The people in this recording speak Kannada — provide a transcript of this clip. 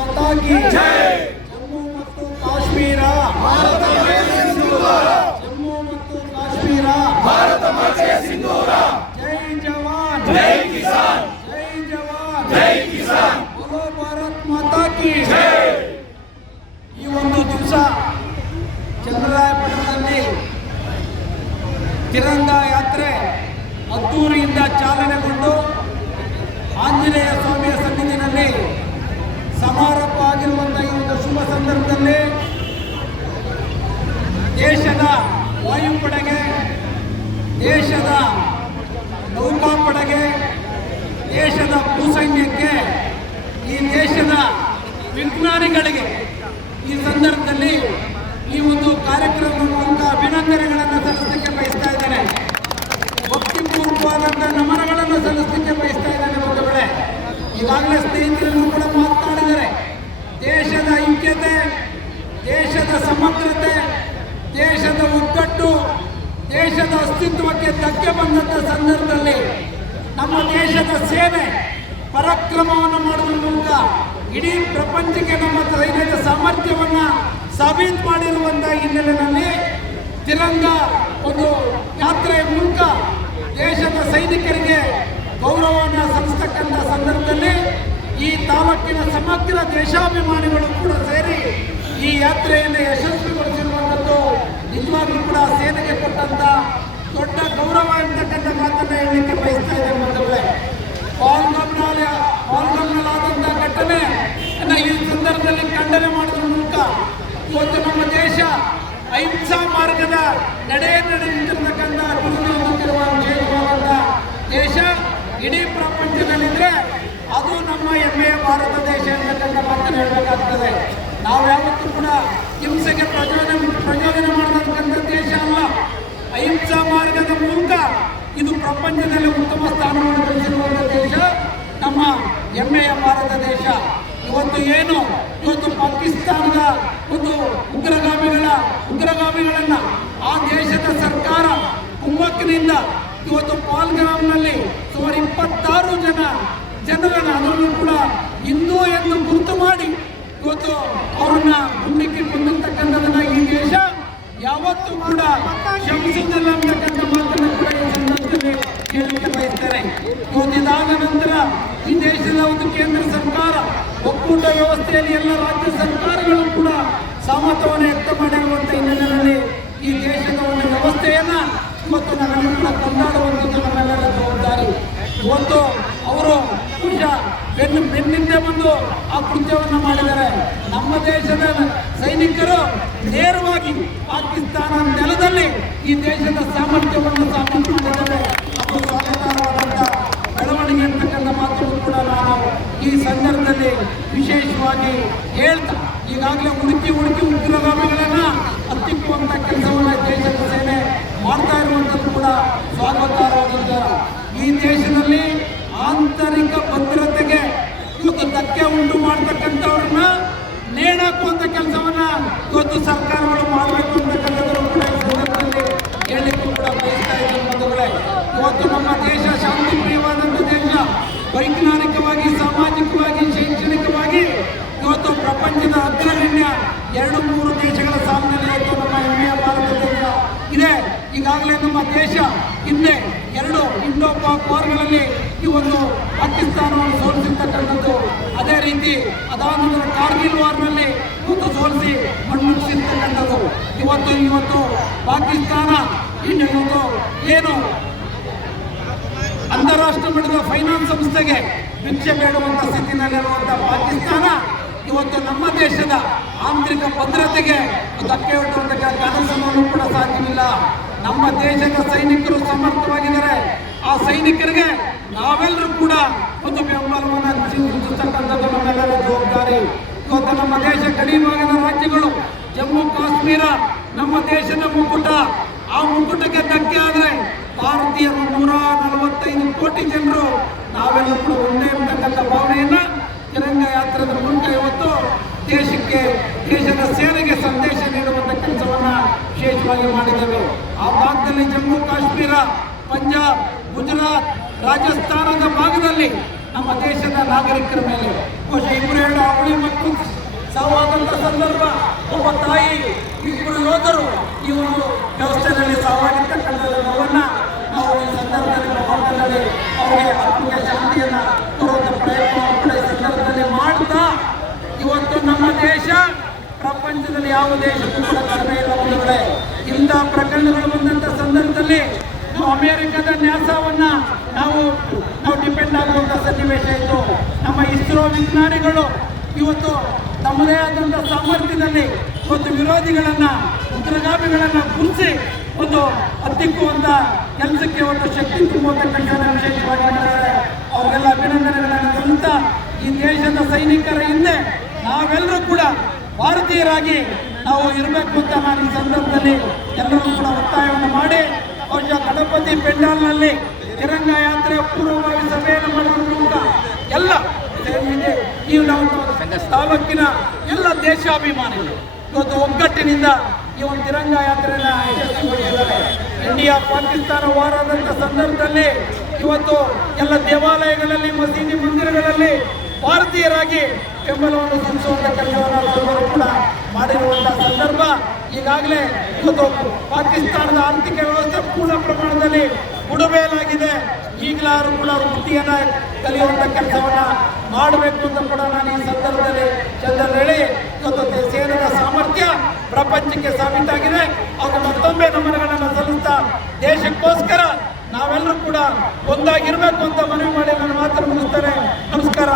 ಮಾತಾ ಕಿ ಜಮ್ಮು ಮತ್ತು ಕಾಶ್ಮೀರ. ಭಾರತ ಜಮ್ಮು ಮತ್ತು ಕಾಶ್ಮೀರ. ಜೈ ಜವಾನ್. ಜೈ ಕಿಸಾನ್. ಜೈ ಜವಾನ್. ಜೈ ಕಿಸಾನ್. ಬೋಲೋ ಭಾರತ್ ಮಾತಾ ಕಿ ಜೈ ಈ ಒಂದು ದಿವಸ ಚಂದ್ರರಾಯಪಟ್ಟಣದಲ್ಲಿ ತಿರಂಗ ಯಾತ್ರೆ ಅದ್ದೂರಿಯಿಂದ ಚಾಲನೆಗೊಂಡು ಆಂಜನೇಯ ಸ್ವಾಮಿಯ ಸನ್ನಿಧಿನಲ್ಲಿ ಸಮಾರೋಪ ಆಗಿರುವಂಥ ಈ ಒಂದು ಶುಭ ಸಂದರ್ಭದಲ್ಲಿ ದೇಶದ ವಾಯುಪಡೆಗೆ, ದೇಶದ ನೌಕಾಪಡೆಗೆ, ದೇಶದ ಭೂಸೈನ್ಯಕ್ಕೆ, ಈ ದೇಶದ ವಿಜ್ಞಾನಿಗಳಿಗೆ ಈ ಸಂದರ್ಭದಲ್ಲಿ ಈ ಒಂದು ಕಾರ್ಯಕ್ರಮದ ಮೂಲಕ ಅಭಿನಂದನೆಗಳನ್ನು ಸಲ್ಲಿಸಲಿಕ್ಕೆ ಬಯಸ್ತಾ ಇದ್ದೇನೆ. ಭಕ್ತಿಪೂರ್ವವಾದಂಥ ನಮನಗಳನ್ನು ಸಲ್ಲಿಸಲಿಕ್ಕೆ ಬಯಸ್ತಾ ಇದ್ದೇನೆ ಒಂದು ವೇಳೆ. ಈಗಾಗಲೇ ಸ್ನೇಹಿತರನ್ನು ಕೂಡ ಮಾತನಾಡಿದ್ದಾರೆ ದೇಶದ ಐಕ್ಯತೆ ದೇಶದ ಸಮಗ್ರತೆ ದೇಶದ ಒಗ್ಗಟ್ಟು, ದೇಶದ ಅಸ್ತಿತ್ವಕ್ಕೆ ಧಕ್ಕೆ ಬಂದಂಥ ಸಂದರ್ಭದಲ್ಲಿ ನಮ್ಮ ದೇಶದ ಸೇನೆ ಪರಾಕ್ರಮವನ್ನು ಮಾಡುವ ಮೂಲಕ ಇಡೀ ಪ್ರಪಂಚಕ್ಕೆ ನಮ್ಮ ಸೈನ್ಯದ ಸಾಮರ್ಥ್ಯವನ್ನು ಸಾಬೀತು ಮಾಡಿರುವಂಥ ಹಿನ್ನೆಲೆಯಲ್ಲಿ ತಿರಂಗ ಒಂದು ಯಾತ್ರೆಯ ಮೂಲಕ ದೇಶದ ಸೈನಿಕರಿಗೆ ಗೌರವವನ್ನು ಸಲ್ಲಿಸ್ತಕ್ಕಂಥ ಸಂದರ್ಭದಲ್ಲಿ ಈ ತಾಲೂಕಿನ ಸಮಗ್ರ ದೇಶಾಭಿಮಾನಿಗಳು ಕೂಡ ಸೇರಿ ಈ ಯಾತ್ರೆಯನ್ನು ಯಶಸ್ವಿಗೊಳಿಸಿರುವಂಥದ್ದು ನಿಜವಾಗ್ಲೂ ಕೂಡ ಸೇನೆಗೆ ಕೊಟ್ಟಂತ ದೊಡ್ಡ ಗೌರವ ಎಂತಕ್ಕಂಥ ಮಾತನ್ನು ಹೇಳಲಿಕ್ಕೆ ಬಯಸ್ತಾ ಇದೆ ಬಂಧುಗಳೇ. ಪಾಲ್ಗಮ್ನಾಲಯ ಪಾಲ್ಗಮ್ನಲ್ಲಾದಂಥ ಘಟನೆ ಈ ಸಂದರ್ಭದಲ್ಲಿ ಖಂಡನೆ ಮಾಡೋದ್ರ ಮೂಲಕ ಇವತ್ತು ನಮ್ಮ ದೇಶ ಅಹಿಂಸಾ ಮಾರ್ಗದ ನಡೆ ನಿಂತಿರ್ತಕ್ಕಂಥ ಅಭಿವೃದ್ಧಿ ಹೊಂದುತ್ತಿರುವ ವಿಶೇಷವಾದಂಥ ದೇಶ ಇಡೀ ಪ್ರಪಂಚದಲ್ಲಿದ್ರೆ ಅದು ನಮ್ಮ ಹೆಮ್ಮೆಯ ಭಾರತ ದೇಶ ಎಂಬತಕ್ಕಂಥ ಮಾತನ್ನು ಹೇಳಬೇಕಾಗ್ತದೆ. ನಾವು ಯಾವತ್ತೂ ಕೂಡ ಹಿಂಸೆಗೆ ಪ್ರಚೋದನೆ ಪ್ರಚೋದನೆ ಮಾಡತಕ್ಕಂಥ ದೇಶ ಅಲ್ಲ. ಅಹಿಂಸಾ ಮಾರ್ಗದ ಮೂಲಕ ಇದು ಪ್ರಪಂಚದಲ್ಲಿ ಉತ್ತಮ ಸ್ಥಾನವನ್ನು ಗಳಿಸಿರುವಂಥ ದೇಶ, ನಮ್ಮ ಹೆಮ್ಮೆಯ ಭಾರತ ದೇಶ. ಇವತ್ತು ಏನು? ಇವತ್ತು ಪಾಕಿಸ್ತಾನದ ಒಂದು ಉಗ್ರಗಾಮಿಗಳ ಉಗ್ರಗಾಮಿಗಳನ್ನ ಆ ದೇಶದ ಸರ್ಕಾರ ಕುಮ್ಮಕ್ಕಿನಿಂದ ಇವತ್ತು ಪಾಲ್ಗ್ರಾಮ್ನಲ್ಲಿ ಸುಮಾರು ಇಪ್ಪತ್ತಾರು ಜನ ಜನರನ್ನು ಅದರಲ್ಲೂ ಕೂಡ ಹಿಂದೂ ಎಂದು ಗುರುತು ಮಾಡಿ ಇವತ್ತು ಅವ್ರನ್ನ ಮುಂದಕ್ಕೆ ಕೊಂದಿರ್ತಕ್ಕಂಥದನ್ನ ಈ ದೇಶ ಯಾವತ್ತೂ ಕೂಡ ಕ್ಷಮಿಸುವುದಿಲ್ಲ ಅಂತಕ್ಕಂಥ ಮಾತನ್ನು ಕೂಡ ಈ ಸಂದರ್ಭದಲ್ಲಿ ಕೇಳಲಿಕ್ಕೆ ಬಯಸ್ತೇನೆ. ಇವತ್ತು ನಂತರ ಈ ದೇಶದ ಒಂದು ಕೇಂದ್ರ ಸರ್ಕಾರ, ಒಕ್ಕೂಟ ವ್ಯವಸ್ಥೆಯಲ್ಲಿ ಎಲ್ಲ ರಾಜ್ಯ ಸರ್ಕಾರಗಳು ಕೂಡ ಸಾಮರ್ಥ್ಯವನ್ನು ವ್ಯಕ್ತ ಮಾಡಿರುವಂಥ ಹಿನ್ನೆಲೆಯಲ್ಲಿ ಈ ದೇಶದ ಒಂದು ವ್ಯವಸ್ಥೆಯನ್ನ ಇವತ್ತು ನಾವೆಲ್ಲರೂ ಕೂಡ ನಮ್ಮೆಲ್ಲರ ಜವಾಬ್ದಾರಿ. ಇವತ್ತು ಅವರು ಪುರುಷ ಬೆನ್ನು ಬೆನ್ನಿಂದ ಬಂದು ಆ ಕೃತ್ಯವನ್ನು ಮಾಡಿದ್ದಾರೆ. ನಮ್ಮ ದೇಶದ ಸೈನಿಕರು ನೇರವಾಗಿ ಪಾಕಿಸ್ತಾನ ನೆಲದಲ್ಲಿ ಈ ದೇಶದ ಸಾಮರ್ಥ್ಯವನ್ನು ಸಾಬೀತುಪಡಿಸಿದ್ದಾರೆ. ಅದು ಸ್ವಾಗತಾರ್ಹವಾದಂಥ ಬೆಳವಣಿಗೆ ಅಂತಕ್ಕಂಥ ಮಾತನ್ನು ಕೂಡ ನಾನು ಈ ಸಂದರ್ಭದಲ್ಲಿ ವಿಶೇಷವಾಗಿ ಹೇಳ್ತಾ, ಈಗಾಗಲೇ ಹುಡುಕಿ ಹುಡುಕಿ ಉಗ್ರಗಾಮಿಗಳನ್ನ ಹತ್ತಿಕ್ಕುವಂಥ ಕೆಲಸವನ್ನು ದೇಶದ ಸೇನೆ ಮಾಡ್ತಾ ಇರುವಂಥದ್ದು ಕೂಡ ಸ್ವಾಗತಾರ್ಹವಾದಂಥ ಈ ದೇಶದಲ್ಲಿ ಆಂತರಿಕ ಭದ್ರತೆಗೆ ಇವತ್ತು ಧಕ್ಕೆ ಉಂಟು ಮಾಡ್ತಕ್ಕಂಥವ್ರನ್ನ ನೇಣಾಕುವಂಥ ಕೆಲಸವನ್ನ ಇವತ್ತು ಸರ್ಕಾರಗಳು ಮಾಡಬೇಕು ಅಂತಕ್ಕಂಥದ್ದು ಕೂಡ ಕೂಡ ಬಯಸ್ತಾ ಇದ್ದಾರೆ ಬಂಧುಗಳೇ. ಇವತ್ತು ನಮ್ಮ ದೇಶ ಶಾಂತಿಪ್ರಿಯವಾದಂಥ ದೇಶ. ವೈಜ್ಞಾನಿಕವಾಗಿ, ಸಾಮಾಜಿಕವಾಗಿ, ಶೈಕ್ಷಣಿಕವಾಗಿ ಇವತ್ತು ಪ್ರಪಂಚದ ಅಗ್ರಗಣ್ಯ ಎರಡು ಮೂರು ದೇಶಗಳ ಸಾಲಿನಲ್ಲಿ ಇವತ್ತು ನಮ್ಮ ಹೆಮ್ಮೆಯ ಭಾರತ ದೇಶ ಇದೆ. ಈಗಾಗಲೇ ನಮ್ಮ ದೇಶ ಹಿಂದೆ ಎರಡು ಇಂಡೋ ಪಾಕ್ ವಾರ್ಗಳಲ್ಲಿ ಒಂದು ಪಾಕಿಸ್ತಾನವನ್ನು ಸೋಲಿಸಿರ್ತಕ್ಕಂಥದ್ದು ಅದೇ ರೀತಿ ಅದಾದ ನಂತರ ಕಾರ್ಗಿಲ್ ವಾರ್ನಲ್ಲಿ ಕೂತು ಸೋಲಿಸಿ ಮಣ್ಣುಗಿಸಿರ್ತಕ್ಕಂಥದ್ದು ಇವತ್ತು ಇವತ್ತು ಪಾಕಿಸ್ತಾನ ಇನ್ನು ಇವತ್ತು ಏನು ಅಂತಾರಾಷ್ಟ್ರೀಯ ಮಟ್ಟದ ಫೈನಾನ್ಸ್ ಸಂಸ್ಥೆಗೆ ಭಿಕ್ಷೆ ಬೇಡುವಂಥ ಸ್ಥಿತಿನಲ್ಲಿರುವಂಥ ಪಾಕಿಸ್ತಾನ ಇವತ್ತು ನಮ್ಮ ದೇಶದ ಆಂತರಿಕ ಭದ್ರತೆಗೆ ಧಕ್ಕೆ ಹೊಟ್ಟುವಂಥ ಕನಸನ್ನು ಕೂಡ ಸಾಧ್ಯವಿಲ್ಲ. ನಮ್ಮ ದೇಶದ ಸೈನಿಕರು ಸಮರ್ಥವಾಗಿದ್ದಾರೆ. ಆ ಸೈನಿಕರಿಗೆ ನಾವೆಲ್ಲರೂ ಕೂಡ ಒಂದು ಬೆಂಬಲವನ್ನು ಸೂಚಿಸ್ತಕ್ಕಂಥದ್ದು ನಮ್ಮೆಲ್ಲರ ಜವಾಬ್ದಾರಿ. ಇವತ್ತು ನಮ್ಮ ದೇಶ ಗಡಿ ಭಾಗದ ರಾಜ್ಯಗಳು, ಜಮ್ಮು ಕಾಶ್ಮೀರ, ನಮ್ಮ ದೇಶದ ಮುಕುಟ. ಆ ಮುಕುಟಕ್ಕೆ ಧಕ್ಕೆ ಆದರೆ ಭಾರತೀಯರು ನೂರ ನಲವತ್ತೈದು ಕೋಟಿ ಜನರು ನಾವೆಲ್ಲರೂ ಕೂಡ ಒಂದೇ ಎಂಬತಕ್ಕಂಥ ಭಾವನೆಯನ್ನ ತಿರಂಗ ಯಾತ್ರದ ಮೂಲಕ ಇವತ್ತು ದೇಶಕ್ಕೆ, ದೇಶದ ಸೇನೆಗೆ ಸಂದೇಶ ನೀಡುವಂಥ ಕೆಲಸವನ್ನು ವಿಶೇಷವಾಗಿ ಮಾಡಿದರು ಆ ಭಾಗದಲ್ಲಿ ಜಮ್ಮು, ಕಾಶ್ಮೀರ, ಪಂಜಾಬ್ ಗುಜರಾತ್, ರಾಜಸ್ಥಾನದ ಭಾಗದಲ್ಲಿ ನಮ್ಮ ದೇಶದ ನಾಗರಿಕರ ಮೇಲೆ ಬಹುಶಃ ಇಬ್ಬರು ಎರಡು ಅವಳಿ ಮತ್ತು ಸಾವಾದಂತ ಸಂದರ್ಭ. ಒಬ್ಬ ತಾಯಿ, ಇಬ್ಬರು ಯೋಧರು ಈ ಒಂದು ವ್ಯವಸ್ಥೆಯಲ್ಲಿ ಸಾವಾಗಿರ್ತಕ್ಕಂಥ ನೋವನ್ನ ನಾವು ಈ ಸಂದರ್ಭದಲ್ಲಿ ಭಾರತದಲ್ಲಿ ಅವರಿಗೆ ಆತ್ಮಿಕ ಶಾಂತಿಯನ್ನ ಕೊಡುವಂತ ಪ್ರಯತ್ನ ಕೂಡ ಈ ಸಂದರ್ಭದಲ್ಲಿ ಮಾಡ್ತಾ, ಇವತ್ತು ನಮ್ಮ ದೇಶ, ಪ್ರಪಂಚದಲ್ಲಿ ಯಾವ ದೇಶಕ್ಕೂ ಕೂಡ ಕಡಿಮೆ ಇಲ್ಲ ಬಂಧುಗಳೇ. ಇಂಥ ಪ್ರಕರಣಗಳು ಬಂದಂಥ ಸಂದರ್ಭದಲ್ಲಿ ಅಮೆರಿಕದ ನ್ಯಾಸವನ್ನ ನಾವು ನಾವು ಡಿಪೆಂಡ್ ಆಗುವಂಥ ಸನ್ನಿವೇಶ ಇತ್ತು. ನಮ್ಮ ಇಸ್ರೋ ವಿಜ್ಞಾನಿಗಳು ಇವತ್ತು ತಮ್ಮದೇ ಆದಂಥ ಸಾಮರ್ಥ್ಯದಲ್ಲಿ ಒಂದು ವಿರೋಧಿಗಳನ್ನ ಉಗ್ರಗಾಮಿಗಳನ್ನ ಗುರುಸಿ ಒಂದು ಹತ್ತಿಕ್ಕುವಂತ ಕೆಲಸಕ್ಕೆ ಒಂದು ಶಕ್ತಿ ತುಂಬುವಂತ ಕೆಲಸ ವಿಶೇಷವಾಗಿ ಮಾಡಿದ್ದಾರೆ. ಅವರಿಗೆಲ್ಲ ಅಭಿನಂದನೆಗಳನ್ನು ಸಲ್ಲಿಸ್ತಾ ಈ ದೇಶದ ಸೈನಿಕರ ಹಿಂದೆ ನಾವೆಲ್ಲರೂ ಕೂಡ ಭಾರತೀಯರಾಗಿ ನಾವು ಇರಬೇಕು ಅಂತ ನಾನು ಈ ಸಂದರ್ಭದಲ್ಲಿ ಎಲ್ಲರೂ ಕೂಡ ಒತ್ತಾಯವನ್ನು ಮಾಡಿ ಬಹುಶಃ ಗಣಪತಿ ಪೆಂಡಾಲ್ನಲ್ಲಿ ತಿರಂಗ ಯಾತ್ರೆ ಪೂರ್ವವಾಗಿ ಸಭೆಯನ್ನು ಮಾಡುವ ಮೂಲಕ ಎಲ್ಲ ನೀವು ನಾವು ತಾಲೂಕಿನ ಎಲ್ಲ ದೇಶಾಭಿಮಾನಿಗಳು ಇವತ್ತು ಒಗ್ಗಟ್ಟಿನಿಂದ ಈ ಒಂದು ತಿರಂಗ ಯಶಸ್ವಿಗೊಳಿಸಿದ್ದಾರೆ ಇಂಡಿಯಾ ಪಾಕಿಸ್ತಾನ ವಾರದಂತ ಸಂದರ್ಭದಲ್ಲಿ ಇವತ್ತು ಎಲ್ಲ ದೇವಾಲಯಗಳಲ್ಲಿ, ಮಸೀದಿ ಮಂದಿರಗಳಲ್ಲಿ ಭಾರತೀಯರಾಗಿ ಬೆಂಬಲವನ್ನು ಸೂಚಿಸುವಂತ ಕೆಲಸವನ್ನು ಕೂಡ ಮಾಡಿರುವಂತಹ ಸಂದರ್ಭ ಈಗಾಗಲೇ ಇವತ್ತು ಪಾಕಿಸ್ತಾನದ ಆರ್ಥಿಕ ವ್ಯವಸ್ಥೆ ಪೂರ್ಣ ಪ್ರಮಾಣದಲ್ಲಿ ಬುಡಬೇಲಾಗಿದೆ ಈಗಲಾರು ಕೂಡ ವೃತ್ತಿಯನ್ನು ಕಲಿಯುವಂಥ ಕೆಲಸವನ್ನ ಮಾಡಬೇಕು ಅಂತ ಕೂಡ ನಾನು ಈ ಸಂದರ್ಭದಲ್ಲಿ ಚಂದ್ರ ಹೇಳಿ, ಇವತ್ತು ಸೇನೆಯ ಸಾಮರ್ಥ್ಯ ಪ್ರಪಂಚಕ್ಕೆ ಸಾಬೀತಾಗಿದೆ. ಹಾಗೂ ಮತ್ತೊಮ್ಮೆ ನಮನಗಳನ್ನು ಸಲ್ಲಿಸ್ತಾ ದೇಶಕ್ಕೋಸ್ಕರ ನಾವೆಲ್ಲರೂ ಕೂಡ ಒಂದಾಗಿರ್ಬೇಕು ಅಂತ ಮನವಿ ಮಾಡಿ ನಾನು ಮಾತನ್ನು ಮುಗಿಸ್ತಾರೆ ನಮಸ್ಕಾರ.